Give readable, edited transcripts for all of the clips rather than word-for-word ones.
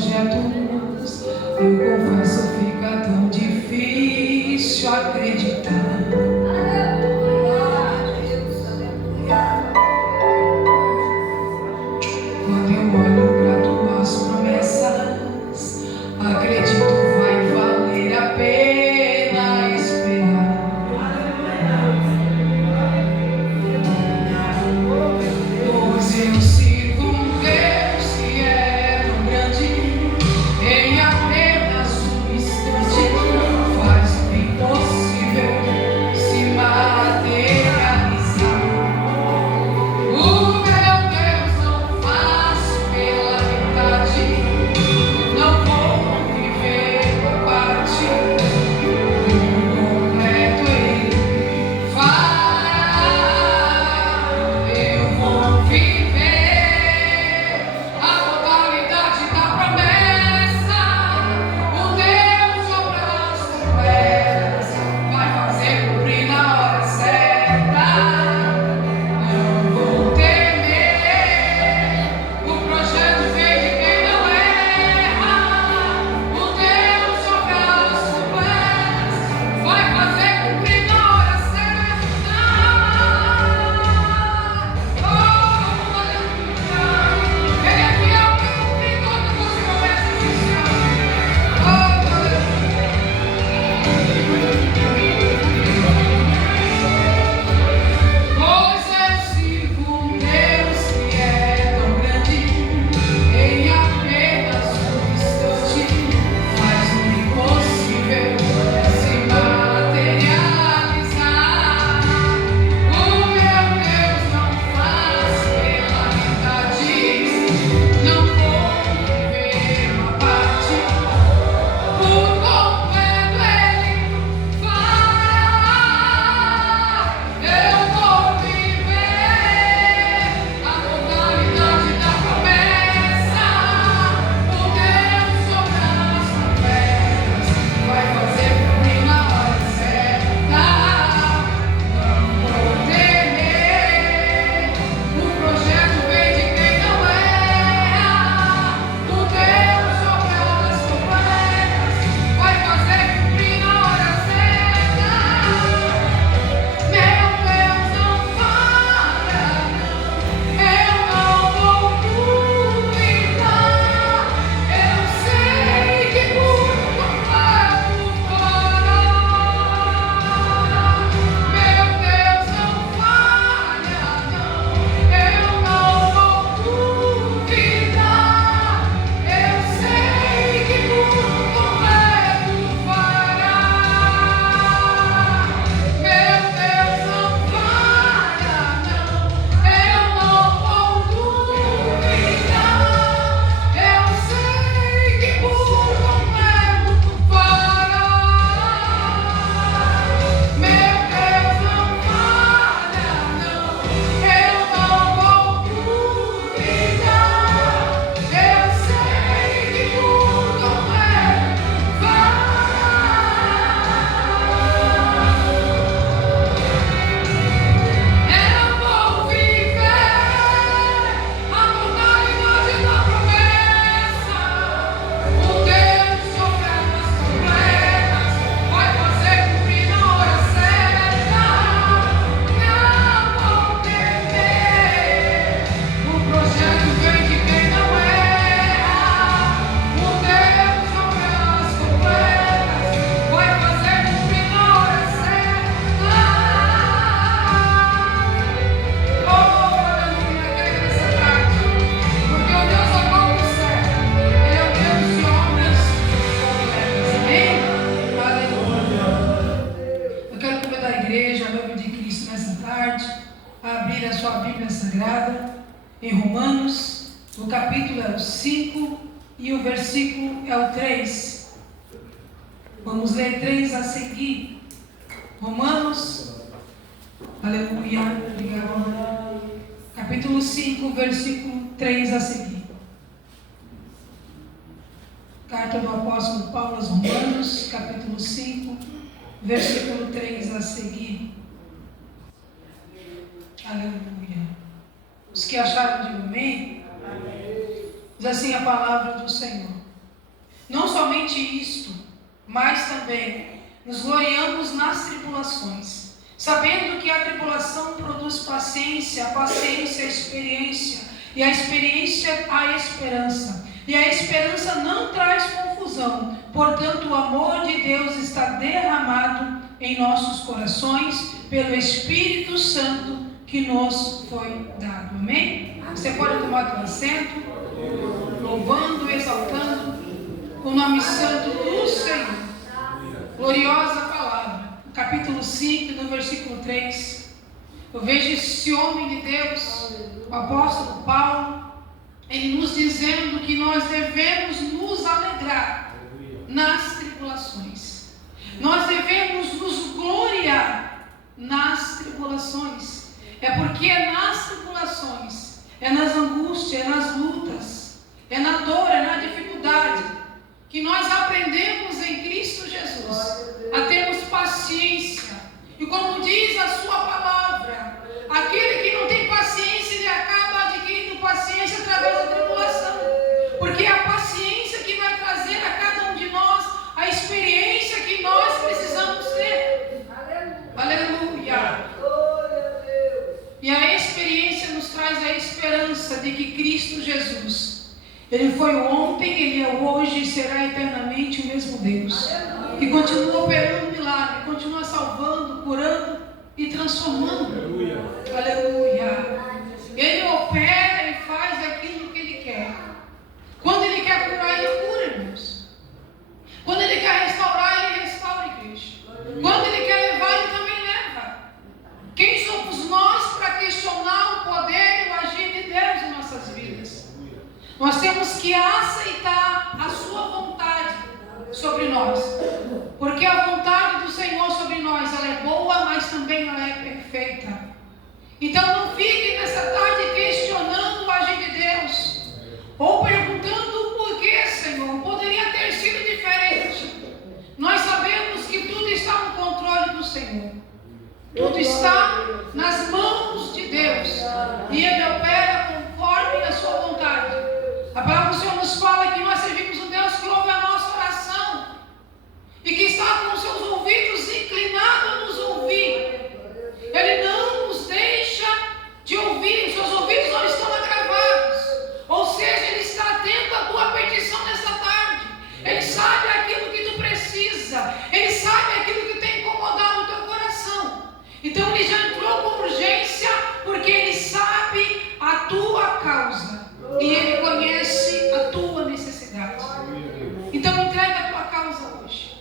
projetos, eu confesso, fica tão difícil acreditar. Quando eu olho para tuas promessas, acredito vai valer a pena esperar. Pois eu sirvo um Deus que é tão grande, em apenas um instante faz o impossível se materializar. O meu Deus não faz pela metade, não vou viver por parte, por completo Ele fará. Eu vou viver a totalidade da promessa. O Deus sobre as completas vai fazer cumprir na hora certa. Não vou temer, o projeto vem de quem não erra. O Deus sobre as completas vai fazer cumprir na hora certa. Oh, aleluia! Ele é fiel para cumprir todas as promessas de Deus. Oh, aleluia! Pois eu sirvo um Deus que é tão grande, em apenas um instante faz o impossível se materializar. O meu Deus não faz pela metade, não vou viver uma parte, por completo Ele fará. Eu vou viver a totalidade da promessa. O Deus sobre as completas vai fazer cumprir na hora certa. Não vou temer, o projeto vem de quem não erra. O Deus sobre as completas vai fazer cumprir na hora certa. Meu Deus não falha, eu não vou duvidar. Eu sei que por completo fará. Meu Deus não falha, eu não vou duvidar. Eu sei que por completo fará. Meu Deus não falha, eu não vou duvidar. Eu sei que por completo fará. Meu Deus não falha, eu não vou duvidar. Eu sei que por completo eu vou viver a totalidade da promessa. O Deus sobre as completas vai fazer cumprir na hora certa. Não vou temer, o projeto vem de quem não erra. O Deus sobre as completas vai fazer cumprir na hora certa. Oh, aleluia, quero nessa tarde, porque o Deus da qual eu servo, Ele é o Deus de obras completas. Amém? Aleluia. Eu quero convidar a igreja, a noiva de Cristo, nessa tarde, a abrir a sua Bíblia Sagrada em Romanos. O capítulo é o 5 e o versículo é o 3. Vamos ler 3 a seguir. Romanos, aleluia, obrigado. Capítulo 5, versículo 3 a seguir. Carta do apóstolo Paulo aos Romanos, capítulo 5, versículo 3 a seguir. Aleluia. Os que acharam, digam amém. Diz assim a palavra do Senhor. Não somente isto, mas também nos gloriamos nas tribulações, sabendo que a tribulação produz paciência, a paciência a experiência, e a experiência a esperança. E a esperança não traz confusão, portanto o amor de Deus está derramado em nossos corações pelo Espírito Santo que nos foi dado. Amém? Você pode tomar seu assento, louvando, exaltando o nome santo do Senhor. Gloriosa palavra. Capítulo 5, no versículo 3. Eu vejo esse homem de Deus, o apóstolo Paulo, ele nos dizendo que nós devemos nos alegrar nas tribulações. Nós devemos nos gloriar nas tribulações. É porque é nas tribulações, é nas angústias, é nas lutas, é na dor, é na dificuldade, que nós aprendemos em Cristo Jesus a termos paciência. E como diz a sua palavra, aquele que não tem paciência, ele acaba adquirindo paciência através da tribulação, porque é a paciência que vai trazer a cada um de nós a experiência que nós precisamos ter. Aleluia! E a experiência nos traz a esperança de que Cristo Jesus, Ele foi ontem, Ele é hoje e será eternamente o mesmo Deus, que continua operando milagre, continua salvando, curando e transformando. Aleluia! Ele opera e faz aquilo que Ele quer. Quando Ele quer curar, Ele cura, irmãos. Quando Ele quer restaurar, Ele restaura, igreja. Quando Ele quer levar, Ele também leva. Quem somos nós para questionar o poder e o agir de Deus em nossas vidas? Nós temos que aceitar a sua vontade sobre nós, porque a vontade do Senhor sobre nós, ela é boa, mas também ela é perfeita. Então não fique nessa tarde questionando o agir de Deus, ou perguntando por que, Senhor, poderia ter sido diferente. Nós sabemos que tudo está no controle do Senhor, tudo está nas mãos de Deus, e Ele opera conforme a sua vontade. A palavra do Senhor nos fala que nós servimos um Deus que ouve a nossa oração e que está com os seus ouvidos inclinados a nos ouvir. Ele não nos deixa de ouvir, os seus ouvidos não estão agravados, ou seja, Ele está atento à tua petição nesta tarde. Ele sabe aquilo que tu precisa, Ele sabe aquilo que tem incomodado o teu coração. Então Ele já entrou com urgência, porque Ele sabe a tua causa e Ele conhece a tua necessidade. Então entrega a tua causa hoje,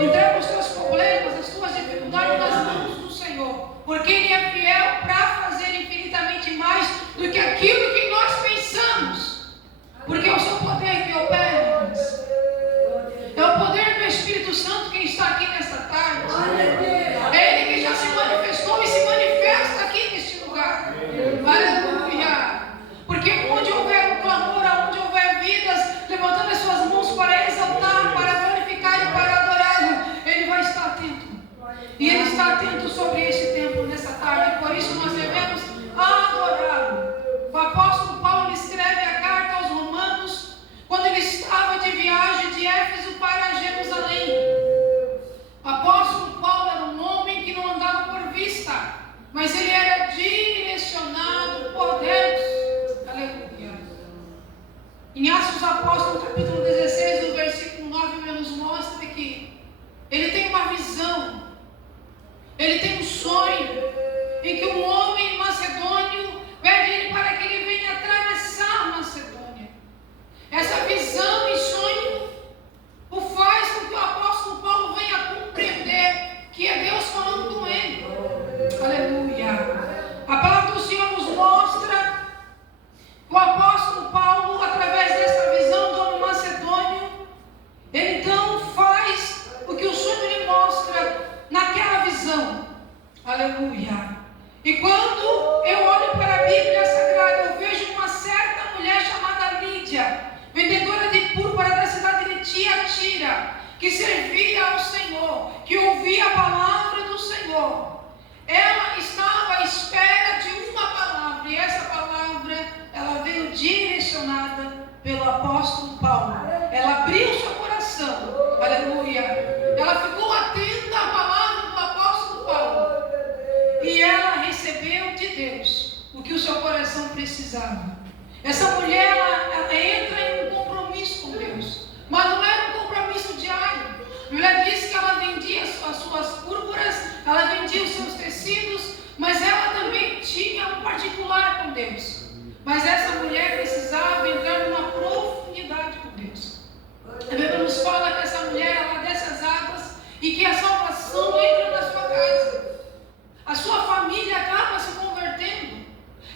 entrega os teus problemas, as tuas dificuldades nas mãos do Senhor, porque Ele é fiel para fazer infinitamente mais do que aquilo que nós pensamos, porque é o seu poder que opera, irmãos. É o poder do Espírito Santo que está aqui nesta tarde. É Ele que já se manifestou e se manifesta aqui neste lugar. Aleluia! Porque onde houver um clamor, onde houver vidas levantando as suas mãos para exaltar, para glorificar e para adorá-lo, Ele vai estar atento. E Ele está atento sobre este templo nessa tarde. Por isso nós devemos adorá-lo. O apóstolo Paulo escreve a carta aos Romanos quando ele estava de viagem de Éfeso para Jerusalém. O apóstolo Paulo era um homem que não andava por vista, mas ele era direcionado por Deus. Aleluia. Em Atos dos Apóstolos, capítulo 16, no versículo 9, nos mostra que ele tem uma visão, ele tem um sonho, em que um homem macedônio pede ele para que ele venha atravessar a Macedônia. Essa visão e sonho o faz com que o apóstolo Paulo venha compreender que é Deus falando com ele. Aleluia. A palavra do Senhor nos mostra que o apóstolo Paulo, através desta visão do homem macedônio, ele então faz o que o sonho lhe mostra naquela visão. Aleluia. E quando eu olho para a Bíblia Sagrada, eu vejo uma certa mulher chamada Lídia, vendedora de púrpura da cidade de Tiatira, que servia ao Senhor, que ouvia a palavra do Senhor. Ela estava à espera de uma palavra, e essa palavra, ela veio direcionada pelo apóstolo Paulo. Ela abriu seu coração Aleluia. Ela ficou atenta à palavra do apóstolo Paulo. E ela recebeu de Deus o que o seu coração precisava. Essa mulher, ela entra em um compromisso com Deus. Mas não era um compromisso diário. A Bíblia diz que ela vendia as suas púrpuras, ela vendia os seus tecidos, mas ela também tinha um particular com Deus. Mas essa mulher precisava entrar numa profundidade com Deus. A Bíblia nos fala que essa mulher, ela desce as águas e que a salvação entra na sua casa. A sua família acaba se convertendo.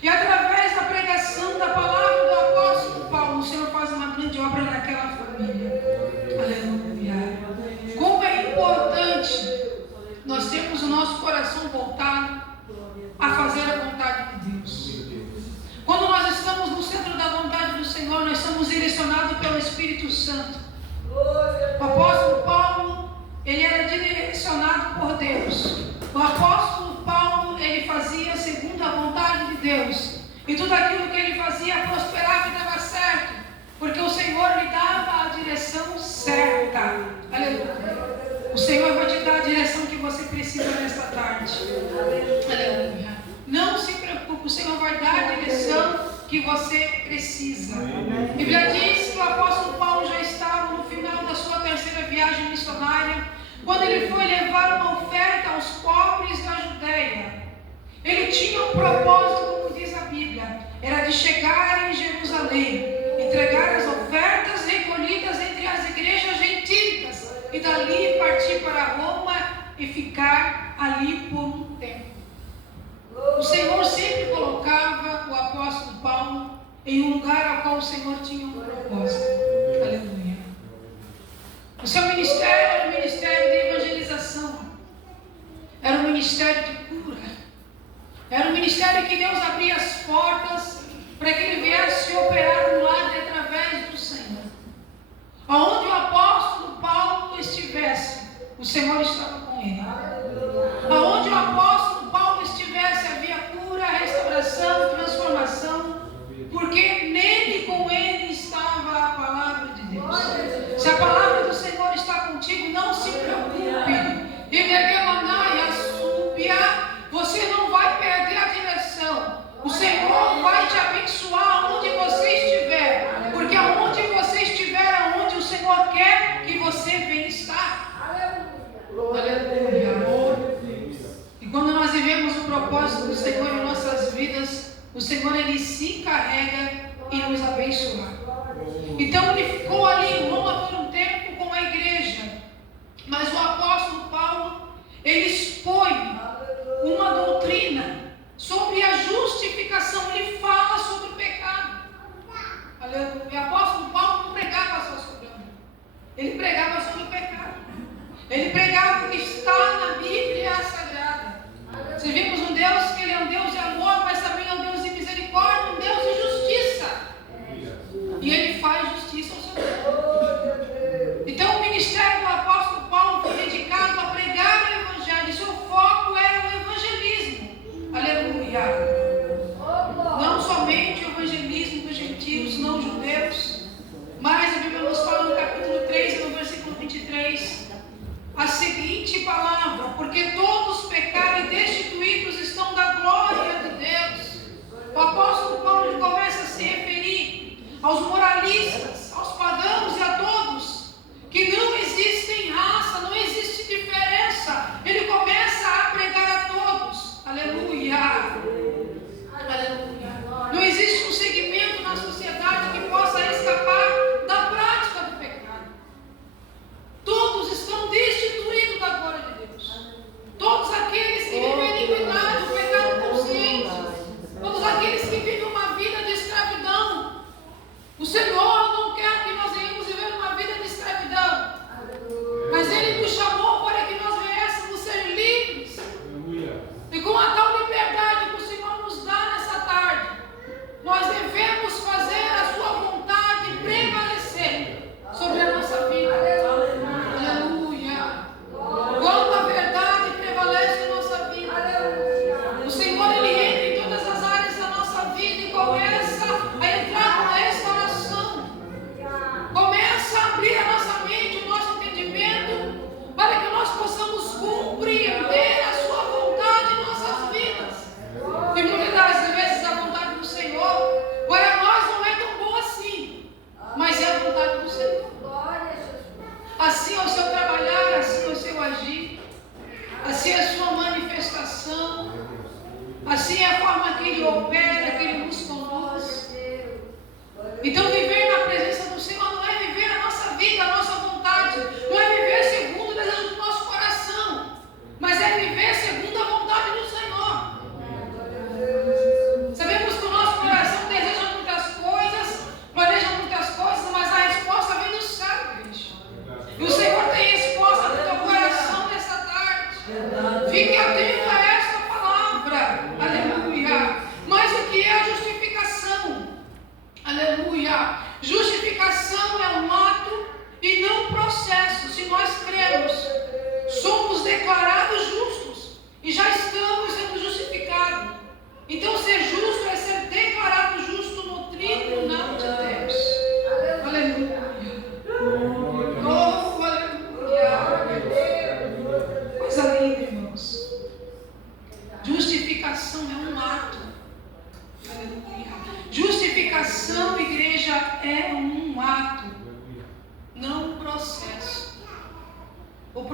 E através da pregação da palavra do apóstolo Paulo, o Senhor faz uma grande obra naquela família. Aleluia. Como é importante nós termos o nosso coração voltado a fazer a vontade de Deus. Quando nós estamos no centro da vontade do Senhor, nós somos direcionados pelo Espírito Santo. O apóstolo Paulo, ele era direcionado por Deus. O apóstolo Paulo, ele fazia segundo a vontade de Deus. E tudo aquilo que ele fazia prosperava e dava certo. Porque o Senhor lhe dava a direção certa. Aleluia. O Senhor vai te dar a direção que você precisa nesta tarde. Aleluia. Não se preocupe, o Senhor vai dar a direção que você precisa. A Bíblia diz que o apóstolo Paulo já estava no final da sua terceira viagem missionária, quando ele foi levar uma oferta aos pobres da Judeia. Ele tinha um propósito, como diz a Bíblia, era de chegar em Jerusalém, entregar as ofertas recolhidas entre as igrejas gentílicas e dali partir para Roma e ficar ali por um tempo. O Senhor sempre colocava o apóstolo Paulo em um lugar ao qual o Senhor tinha um propósito. Aleluia. O seu ministério era um ministério de evangelização. Era um ministério de cura. Era um ministério que Deus abria as portas para que ele viesse operar um milagre através do Senhor. Aonde o apóstolo Paulo estivesse, o Senhor estava com ele. Aonde o apóstolo Paulo estivesse, havia cura, restauração, transformação, porque nele, com ele, estava a palavra de Deus. Se a palavra do Senhor está contigo, não se preocupe. Você não vai perder a direção. O Senhor vai te abençoar onde você estiver, porque aonde você estiver, aonde o Senhor quer que você venha estar. Aleluia. E quando nós vivemos o propósito do Senhor em nossas vidas, o Senhor, ele se encarrega em nos abençoar. Então ele ficou ali em Roma por um tempo com a igreja, mas o apóstolo Paulo, ele expõe uma doutrina sobre a justificação. Ele fala sobre o pecado. Aleluia. O apóstolo Paulo não pregava só sobre o amor, ele pregava sobre o pecado. Ele pregava o que está na Bíblia Sagrada. Servimos um Deus que ele é um Deus de amor, mas também é um Deus de misericórdia, um Deus de justiça. E ele faz justiça ao seu povo. Então o ministério do apóstolo Paulo foi dedicado a pregar o evangelho. Seu foco era o evangelismo. Aleluia. Não somente o evangelismo dos gentios, não judeus, mas a Bíblia nos fala no capítulo 3, no versículo 23, a seguinte palavra: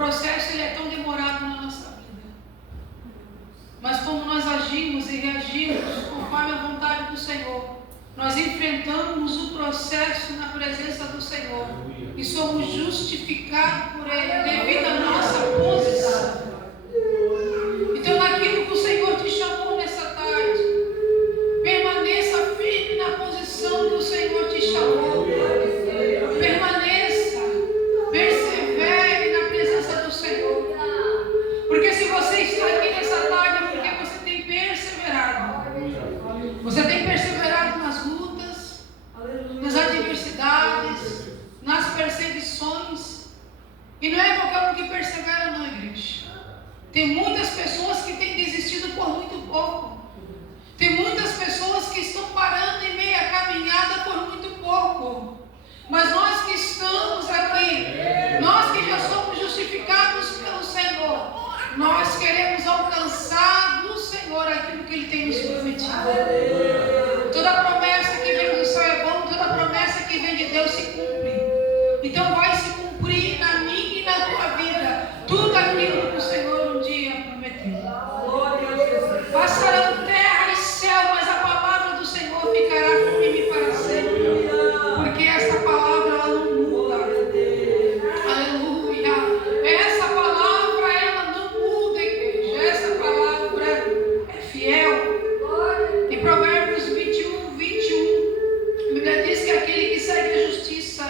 processo ele é tão demorado na nossa vida. Mas como nós agimos e reagimos conforme a vontade do Senhor, nós enfrentamos o processo na presença do Senhor e somos justificados por Ele devido à nossa posição. Então, naquilo que o Senhor te chamou nessa tarde, permaneça firme na posição que o Senhor te chamou. Permaneça, persevere na presença do Senhor. Porque se você está aqui nessa tarde é porque você tem perseverado. Você tem perseverado nas lutas, nas adversidades, nas perseguições. E não é qualquer um que persevera, não, igreja. Tem muitas pessoas que têm desistido por muito pouco. Tem muitas pessoas que estão parando em meio à caminhada por muito pouco. Mas nós que estamos aqui, nós que já somos justificados pelo Senhor, nós queremos alcançar do Senhor aquilo que Ele tem nos prometido. Toda promessa que vem do céu é bom, toda promessa que vem de Deus se cumpre. Então vai se cumprir na minha e na tua vida tudo aquilo que o Senhor um dia prometeu. Passarão terra e céu, mas a palavra do Senhor ficará firme para sempre. Porque essa palavra ela não muda. Aleluia. Essa palavra ela não muda, igreja. Essa palavra é fiel. Em Provérbios 21, 21, a Bíblia diz que aquele que segue a justiça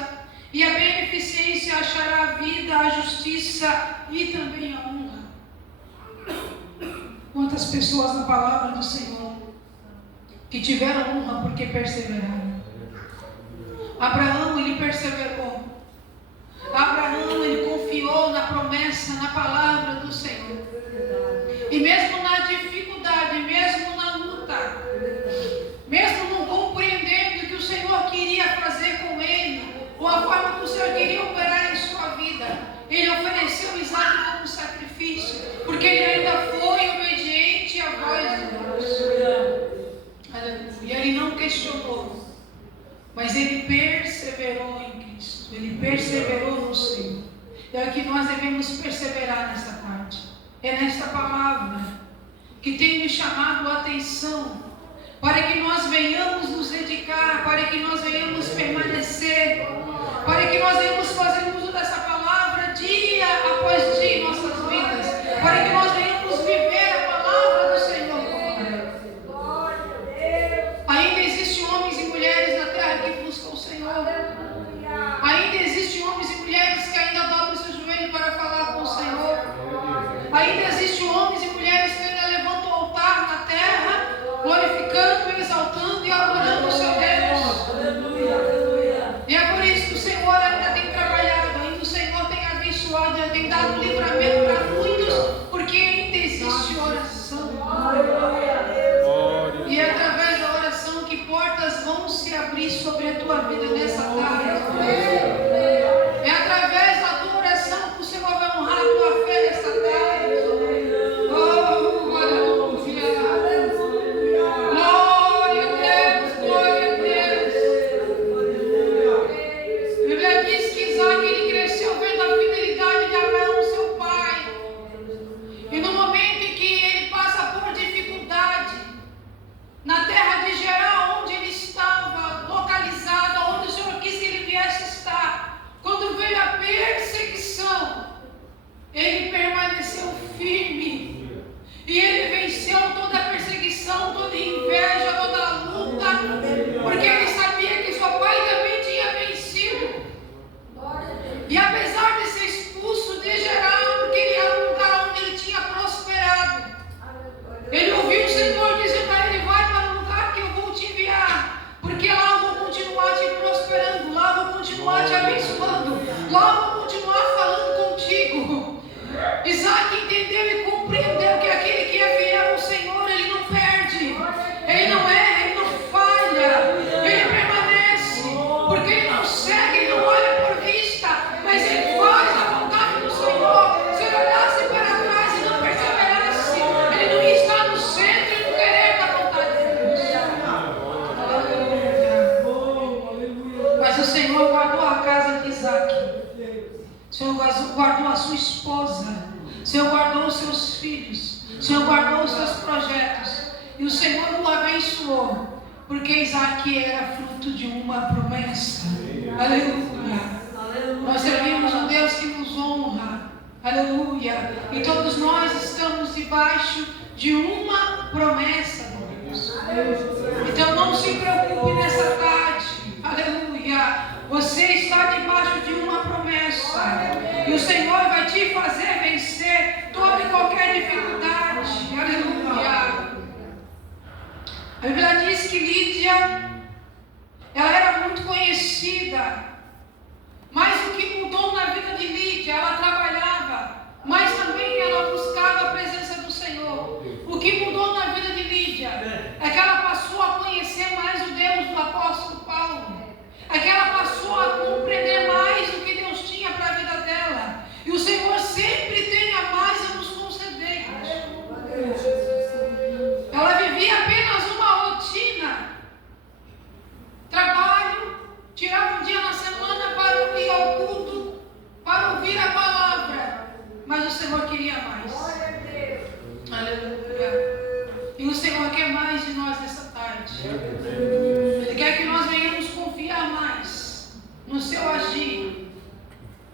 e a beneficência achará a vida, a justiça e também a honra. Quantas pessoas na palavra do Senhor que tiveram honra porque perseveraram. Abraão, ele perseverou. Abraão, ele confiou na promessa, na palavra do Senhor. E mesmo na dificuldade, mesmo na luta, mesmo não compreendendo o que o Senhor queria fazer com ele, ou a forma que o Senhor queria operar em sua vida, ele ofereceu Isaac como sacrifício, porque ele ainda foi obediente à voz de Deus. E ele não questionou, mas ele perseverou em Cristo, ele perseverou no Senhor. É o que nós devemos perseverar nesta parte. É nesta palavra que tem nos chamado a atenção, para que nós venhamos nos dedicar, para que nós venhamos permanecer, para que nós venhamos fazer uso dessa palavra dia após dia em nossas vidas, para que nós venhamos viver a palavra do Senhor. Ainda existem homens e mulheres na terra que buscam o Senhor. Ainda existem homens e mulheres que ainda dobram o seu joelho para falar com o Senhor. Ainda existem homens e mulheres que ainda levantam o altar na terra, glorificando, exaltando e adorando o seu Deus. E é por isso que o Senhor ainda tem trabalhado, ainda o Senhor tem abençoado, ainda tem dado livramento para muitos, porque ainda existe oração. E é através da oração que portas vão se abrir sobre a tua vida nessa tarde. É através da tua oração que o Senhor vai honrar a tua fé nessa tarde. Oh, aleluia. Glória a Deus, glória a Deus. A Bíblia diz que Isaac ele cresceu vendo a fidelidade de Abraão, seu pai. E no momento em que ele passa por dificuldade, na terra de Gerar, onde ele estava localizado, onde o Senhor quis que ele viesse estar, quando veio a perseguição, ele permaneceu firme. E ele venceu toda a perseguição, toda a inveja, toda a luta, porque ele sabia que seu pai também tinha vencido. E apesar de ser expulso de Gerar, porque ele era um lugar onde ele tinha prosperado, ele ouviu o Senhor dizendo a ele: vai para o lugar que eu vou te enviar, porque lá eu vou continuar te prosperando, lá eu vou continuar te abençoando, lá eu vou continuar falando contigo. Isaac entendeu e compreendeu que aquele que é fiel ao Senhor, ele não perde, ele não erra, ele não falha, ele permanece, porque ele não segue, ele não olha por vista, mas ele faz a vontade do Senhor. Se ele olhasse para trás e não perseverasse, ele não ia estar no centro e no querer da vontade de Deus. Mas o Senhor guardou a casa de Isaac. O Senhor guardou a sua esposa. O Senhor guardou os seus filhos. O Senhor guardou os seus projetos. E o Senhor o abençoou. Porque Isaac era fruto de uma promessa. Aleluia. Nós servimos um Deus que nos honra. Aleluia. E todos nós estamos debaixo de uma promessa de Deus. Então não se preocupe nessa tarde. Aleluia. Você está debaixo de uma promessa. E o Senhor vai te fazer vencer toda e qualquer dificuldade. Aleluia. A Bíblia diz que Lídia, ela era muito conhecida. Mas o que mudou na vida de Lídia, ela trabalhava, mas também ela buscava a presença do Senhor. O que mudou na vida de Lídia é que ela passou a conhecer mais o Deus do apóstolo Paulo. É que ela passou a compreender mais o que Deus tinha para a vida dela. E o Senhor sempre tem a mais a nos conceder. Ela vivia apenas uma rotina. Trabalho, tirava um dia na semana para ir ao culto, para ouvir a palavra. Mas o Senhor queria mais. Aleluia. E o Senhor quer mais de nós nessa tarde. Ele quer que nós venhamos confiar mais no seu agir,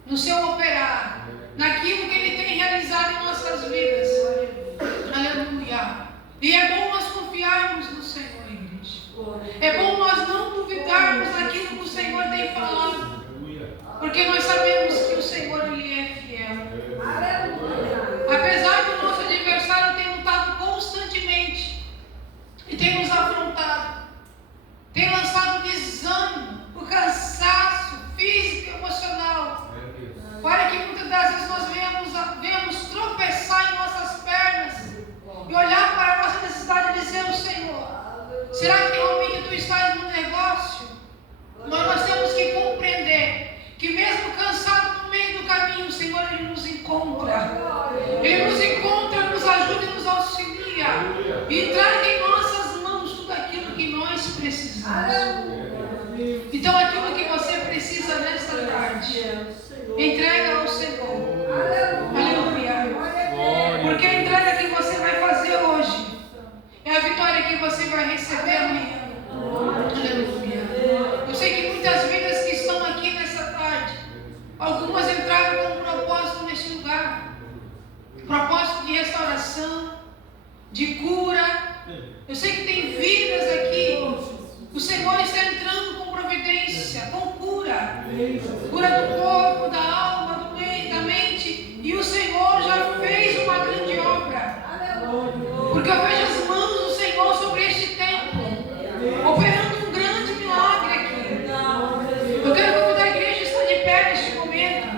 no seu operar, naquilo que Ele tem realizado em nossas vidas. Aleluia. E é bom nós confiarmos no Senhor, igreja. É bom nós não duvidarmos daquilo que o Senhor tem falado. Porque nós sabemos que o Senhor, Ele é fiel. Apesar do nosso adversário ter lutado constantemente e tem nos afrontado, tem lançado desânimo, o cansaço físico e emocional, para que muitas das vezes nós venhamos tropeçar em nossas pernas e olhar para a nossa necessidade de dizer ao Senhor: será que realmente Tu estás no negócio? Nós temos que compreender que mesmo cansado no meio do caminho, o Senhor, Ele nos encontra. Ele nos encontra, nos ajuda e nos auxilia. E traga em nossas mãos tudo aquilo que nós precisamos. Então aquilo que você precisa nesta tarde, entrega ao Senhor. Aleluia. Porque a entrega que você vai fazer hoje é a vitória que você vai receber amanhã. Aleluia. Eu sei que muitas vidas que estão aqui nessa tarde, algumas entraram com um propósito nesse lugar. Propósito de restauração, de cura. Eu sei que tem vidas aqui. O Senhor está entrando com providência, com cura. Cura do corpo, da alma, do meio, da mente. E o Senhor já fez uma grande obra. Porque eu vejo as mãos do Senhor sobre este templo, operando um grande milagre aqui. Eu quero convidar a igreja a estar de pé neste momento.